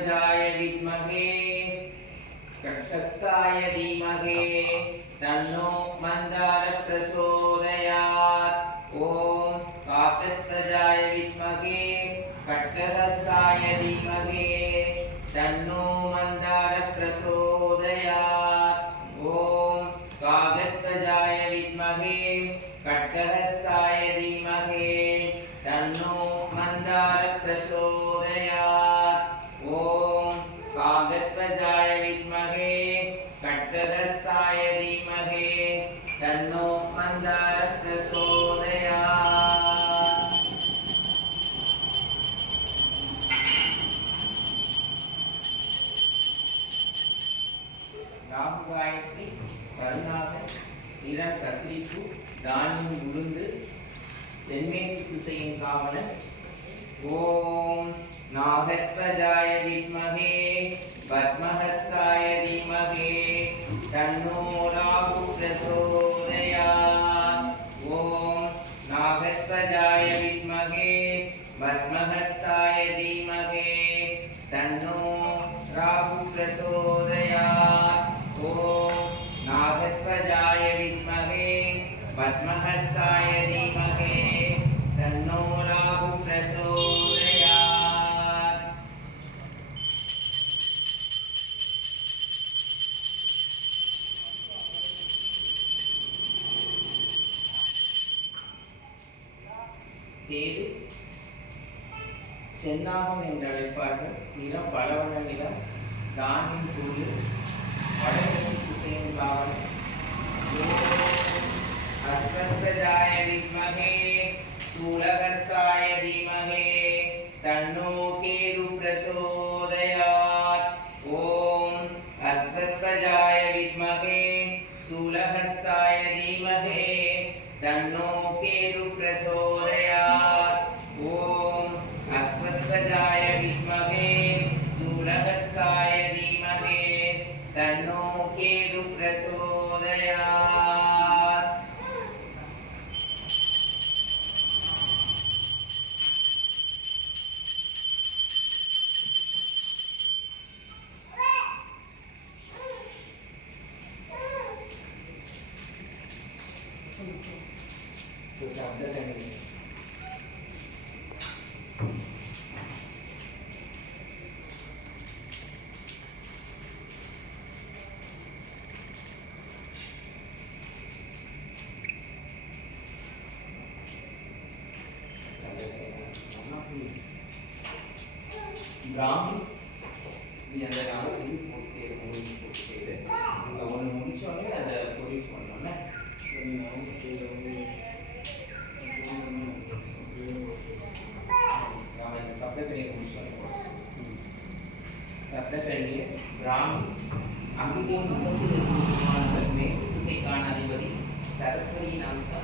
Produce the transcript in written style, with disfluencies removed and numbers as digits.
कागत्वजाय विद्महे कटस्थाय धीमहि तन्नो मंदार प्रचोदयात्। ओम कागत्वजाय विद्महे कटस्थाय धीमहि तन्नो मंदार प्रचोदयात्। ओम कागत्वजाय विद्महे कटस्थाय धीमहि तन्नो मंदार प्रचोदयात्। ओम कागत्वजाय विद्महे कटस्थाय धीमहि तन्नो मंदार प्रचोदयात्। राहु गायत्री करुणाकर நிறம் கத்திரிப்பு தானியம் உளுந்து தென்மேற்கு திசையின் காவலன்। ஓம் நாகத்வஜாய வித்மஹே பத்மஹஸ்தாய தீமஹி தன்னோ ராகு பிரச்சோதயாத்। ஓம் நாகத்வஜாய வித்மஹே பத்மஹஸ்தாய தீமஹி தன்னோ ராகு பிரச்சோதயாத்। ஓம் नागत्वजाय विद्महे पद्महस्ताय धीमहि तन्नो राहु प्रचोदयात्। கேது சென்னாகம் என்று அழைப்பார்கள்। நிறம் பலவண்ண நிறம், தானியம் கூறு, வடகிழக்கு திசையின் காவலன்। अस्मत्प्रजाय विद्महे शूलहस्ताय धीमहि तन्नो केतु प्रचोदयात्। ओम अस्मत्प्रजाय विद्महे शूलहस्ताय धीमहि तन्नो केतु प्रचोदयात्। ओम अस्मत्प्रजाय विद्महे शूलहस्ताय धीमहि तन्नो केतु प्रचोदयात्। तो शब्द करेंगे ब्राह्मी இது அந்த நாள் போட்டு அங்கே ஒன்று முடிச்சோடனே அதை பொறிச்சு பண்ணோன்னே சப்தக்கணியை முடிச்சோடனே சப்தக்கணியை பிராமி அங்கே மேற்கு திசைக்கான அதிபதி சரஸ்வதி நாம்சா